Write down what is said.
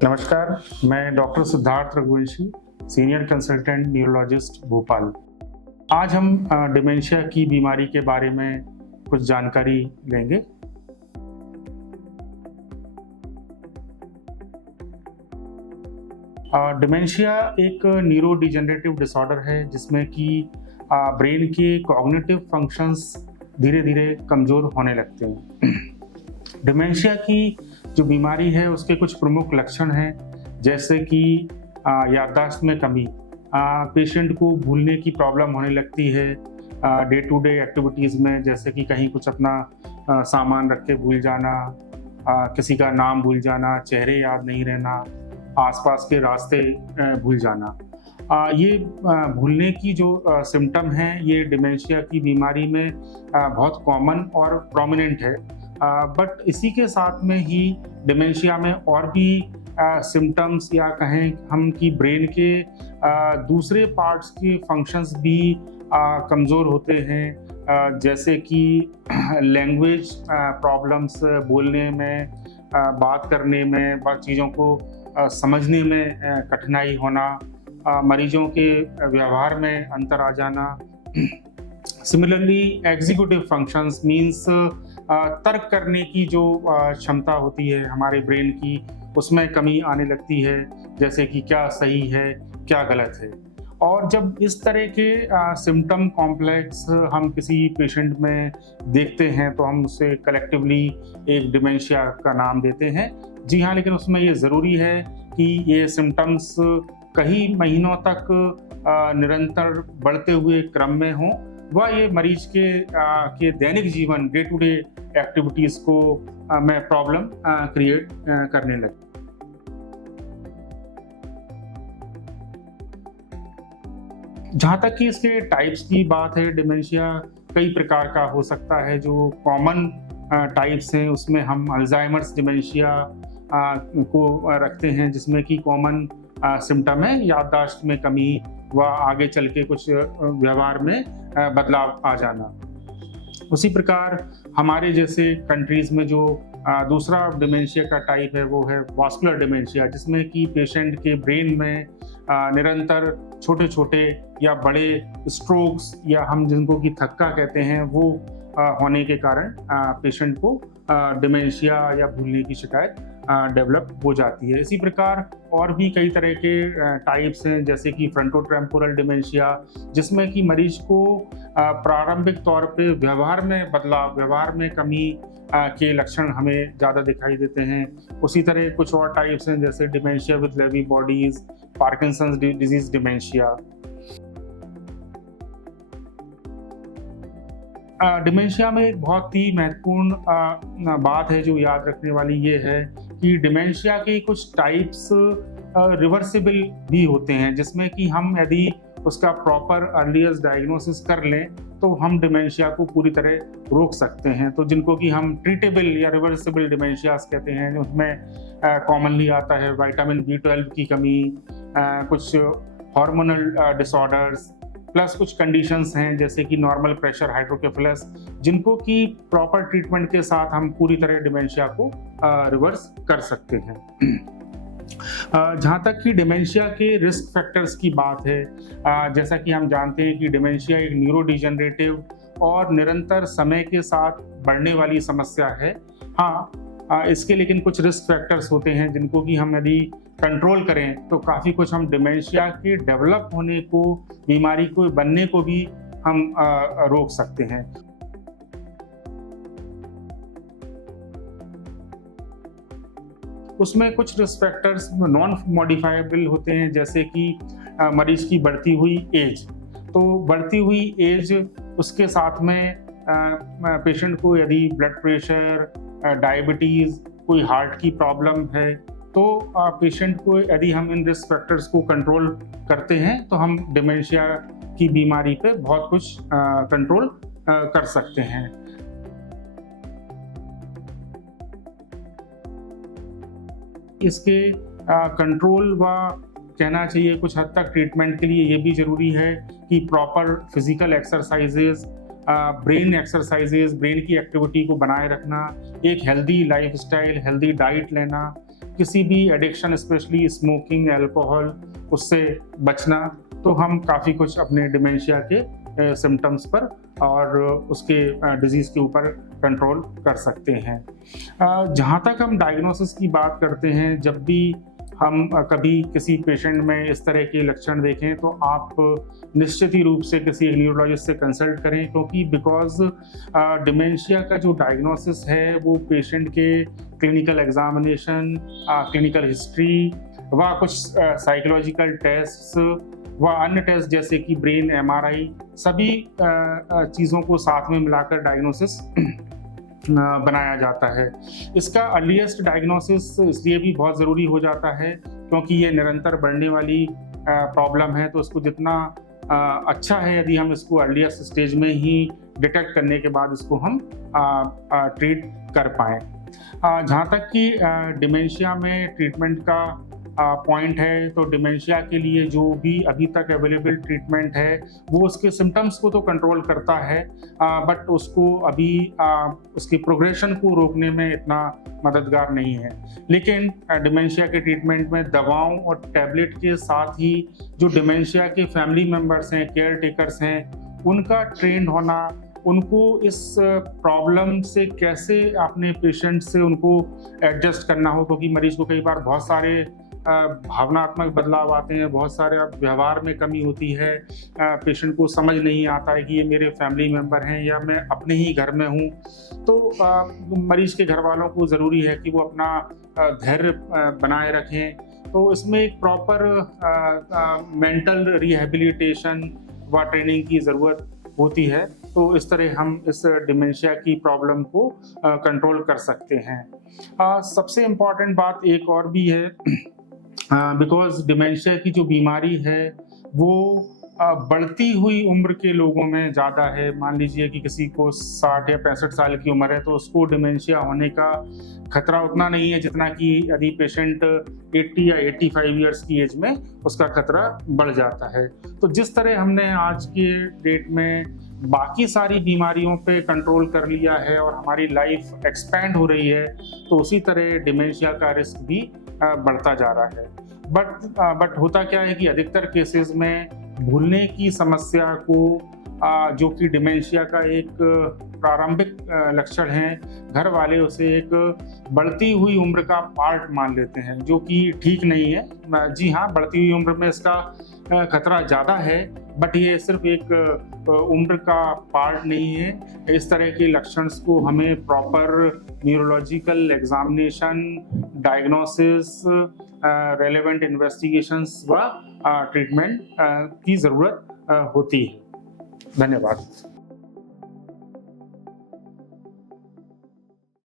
नमस्कार, मैं doctor Siddharth Raghuvanshi, senior consultant neurologist Bhopal. आज हम डिमेंशिया की बीमारी के बारे में कुछ जानकारी लेंगे। डिमेंशिया एक न्यूरोडिजेनरेटिव डिसऑर्डर है जिसमें कि ब्रेन के कॉग्निटिव फंक्शंस धीरे धीरे कमज़ोर होने लगते हैं। डिमेंशिया की जो बीमारी है उसके कुछ प्रमुख लक्षण हैं, जैसे कि याददाश्त में कमी, पेशेंट को भूलने की प्रॉब्लम होने लगती है डे टू डे एक्टिविटीज़ में, जैसे कि कहीं कुछ अपना सामान रख के भूल जाना, किसी का नाम भूल जाना, चेहरे याद नहीं रहना, आसपास के रास्ते भूल जाना। ये भूलने की जो सिम्टम हैं ये डिमेंशिया की बीमारी में बहुत कॉमन और प्रोमिनेंट है। बट इसी के साथ में ही डिमेंशिया में और भी सिम्टम्स या कहें हम कि ब्रेन के दूसरे पार्ट्स के फंक्शंस भी कमज़ोर होते हैं, जैसे कि लैंग्वेज प्रॉब्लम्स, बोलने में, बात करने में, चीज़ों को समझने में कठिनाई होना, मरीजों के व्यवहार में अंतर आ जाना। सिमिलरली एग्जीक्यूटिव फंक्शंस मींस तर्क करने की जो क्षमता होती है हमारे ब्रेन की, उसमें कमी आने लगती है, जैसे कि क्या सही है क्या गलत है। और जब इस तरह के सिम्टम कॉम्प्लेक्स हम किसी पेशेंट में देखते हैं तो हम उसे कलेक्टिवली एक डिमेंशिया का नाम देते हैं। जी हाँ, लेकिन उसमें ये ज़रूरी है कि ये सिम्टम्स कई महीनों तक निरंतर बढ़ते हुए क्रम में हों व ये मरीज के दैनिक जीवन, डे टू डे एक्टिविटीज़ को में प्रॉब्लम क्रिएट करने लगे। जहाँ तक कि इसके टाइप्स की बात है, डिमेंशिया कई प्रकार का हो सकता है। जो कॉमन टाइप्स हैं उसमें हम अल्जाइमर्स डिमेंशिया को रखते हैं, जिसमें कि कॉमन सिम्टम है याददाश्त में कमी व आगे चल के कुछ व्यवहार में बदलाव आ जाना। उसी प्रकार हमारे जैसे कंट्रीज़ में जो दूसरा डिमेंशिया का टाइप है वो है वास्कुलर डिमेंशिया, जिसमें कि पेशेंट के ब्रेन में निरंतर छोटे छोटे या बड़े स्ट्रोक्स या हम जिनको कि थक्का कहते हैं वो होने के कारण पेशेंट को डिमेंशिया या भूलने की शिकायत डेवलप हो जाती है। इसी प्रकार और भी कई तरह के टाइप्स हैं, जैसे कि फ्रंटोटेम्पोरल डिमेंशिया, जिसमें कि मरीज को प्रारंभिक तौर पे व्यवहार में बदलाव, व्यवहार में कमी के लक्षण हमें ज़्यादा दिखाई देते हैं। उसी तरह कुछ और टाइप्स हैं, जैसे dementia with Lewy bodies, Parkinson's disease dementia. Dementia में एक बहुत ही महत्वपूर्ण बात है जो याद रखने वाली, ये है कि डिमेंशिया के कुछ टाइप्स रिवर्सिबल भी होते हैं, जिसमें कि हम यदि उसका प्रॉपर अर्लीस्ट डायग्नोसिस कर लें तो हम डिमेंशिया को पूरी तरह रोक सकते हैं। तो जिनको कि हम ट्रीटेबल या रिवर्सिबल डिमेंशियाज कहते हैं, उसमें कॉमनली आता है विटामिन B12 की कमी, कुछ हार्मोनल डिसऑर्डर्स, प्लस कुछ कंडीशंस हैं जैसे कि नॉर्मल प्रेशर हाइड्रोकेफेलस, जिनको कि प्रॉपर ट्रीटमेंट के साथ हम पूरी तरह डिमेंशिया को रिवर्स कर सकते हैं। जहाँ तक कि डिमेंशिया के रिस्क फैक्टर्स की बात है, जैसा कि हम जानते हैं कि डिमेंशिया एक न्यूरोडिजेनरेटिव और निरंतर समय के साथ बढ़ने वाली समस्या है। हाँ, इसके लेकिन कुछ रिस्क फैक्टर्स होते हैं जिनको कि हम यदि कंट्रोल करें तो काफ़ी कुछ हम डिमेंशिया के डेवलप होने को, बीमारी को बनने को भी हम रोक सकते हैं। उसमें कुछ रिस्क फैक्टर्स नॉन मॉडिफाइबल होते हैं, जैसे कि मरीज की बढ़ती हुई एज। तो बढ़ती हुई एज, उसके साथ में पेशेंट को यदि ब्लड प्रेशर, डायबिटीज़, कोई हार्ट की प्रॉब्लम है, तो पेशेंट को यदि हम इन रिस्क फैक्टर्स को कंट्रोल करते हैं तो हम डिमेंशिया की बीमारी पे बहुत कुछ कंट्रोल कर सकते हैं। इसके कंट्रोल व कहना चाहिए कुछ हद तक ट्रीटमेंट के लिए ये भी ज़रूरी है कि proper physical exercises, brain exercises, brain की एक्टिविटी को बनाए रखना, एक हेल्दी लाइफस्टाइल, हेल्दी डाइट लेना, किसी भी एडिक्शन, स्पेशली स्मोकिंग, अल्कोहल, उससे बचना, तो हम काफ़ी कुछ अपने डिमेंशिया के सिम्टम्स पर और उसके डिजीज़ के ऊपर कंट्रोल कर सकते हैं। जहाँ तक हम डायग्नोसिस की बात करते हैं, जब भी हम कभी किसी पेशेंट में इस तरह के लक्षण देखें तो आप निश्चित ही रूप से किसी एक न्यूरोलॉजिस्ट से कंसल्ट करें, क्योंकि बिकॉज डिमेंशिया का जो डायग्नोसिस है वो पेशेंट के क्लिनिकल एग्जामिनेशन, क्लिनिकल हिस्ट्री व कुछ साइकोलॉजिकल टेस्ट व अन्य टेस्ट जैसे कि ब्रेन एमआरआई, सभी चीज़ों को साथ में मिलाकर डायग्नोसिस बनाया जाता है। इसका अर्लीस्ट डायग्नोसिस इसलिए भी बहुत ज़रूरी हो जाता है क्योंकि ये निरंतर बढ़ने वाली प्रॉब्लम है, तो उसको जितना अच्छा है यदि हम इसको अर्लीस्ट स्टेज में ही डिटेक्ट करने के बाद इसको हम ट्रीट कर पाएँ। जहाँ तक कि डिमेंशिया में ट्रीटमेंट का पॉइंट है, तो डिमेंशिया के लिए जो भी अभी तक अवेलेबल ट्रीटमेंट है वो उसके सिम्टम्स को तो कंट्रोल करता है, बट उसको अभी उसकी प्रोग्रेशन को रोकने में इतना मददगार नहीं है। लेकिन डिमेंशिया के ट्रीटमेंट में दवाओं और टैबलेट के साथ ही जो डिमेंशिया के फैमिली मेम्बर्स हैं, केयर टेकर्स हैं, उनका ट्रेंड होना, उनको इस प्रॉब्लम से कैसे अपने पेशेंट से उनको एडजस्ट करना हो, क्योंकि मरीज को कई बार बहुत सारे भावनात्मक बदलाव आते हैं, बहुत सारे व्यवहार में कमी होती है, पेशेंट को समझ नहीं आता है कि ये मेरे फैमिली मेम्बर हैं या मैं अपने ही घर में हूँ। तो मरीज के घर वालों को ज़रूरी है कि वो अपना धैर्य बनाए रखें। तो इसमें एक प्रॉपर मेंटल रिहैबिलिटेशन व ट्रेनिंग की ज़रूरत होती है। तो इस तरह हम इस डिमेंशिया की प्रॉब्लम को कंट्रोल कर सकते हैं। सबसे इम्पॉर्टेंट बात एक और भी है, बिकॉज डिमेंशिया की जो बीमारी है वो बढ़ती हुई उम्र के लोगों में ज़्यादा है। मान लीजिए कि किसी को 60 या 65 साल की उम्र है तो उसको डिमेंशिया होने का खतरा उतना नहीं है जितना कि यदि पेशेंट 80 या 85 ईयर्स की एज में उसका खतरा बढ़ जाता है। तो जिस तरह हमने आज के डेट में बाकी सारी बीमारियों पे कंट्रोल कर लिया है और हमारी लाइफ एक्सपेंड हो रही है, तो उसी तरह डिमेंशिया का रिस्क भी बढ़ता जा रहा है। बट होता क्या है कि अधिकतर केसेस में भूलने की समस्या को, जो कि डिमेंशिया का एक प्रारंभिक लक्षण है, घर वाले उसे एक बढ़ती हुई उम्र का पार्ट मान लेते हैं, जो कि ठीक नहीं है। जी हाँ, बढ़ती हुई उम्र में इसका खतरा ज़्यादा है, बट ये सिर्फ एक उम्र का पार्ट नहीं है। इस तरह के लक्षणों को हमें proper neurological examination, diagnosis, relevant investigations व ट्रीटमेंट की ज़रूरत होती है। धन्यवाद।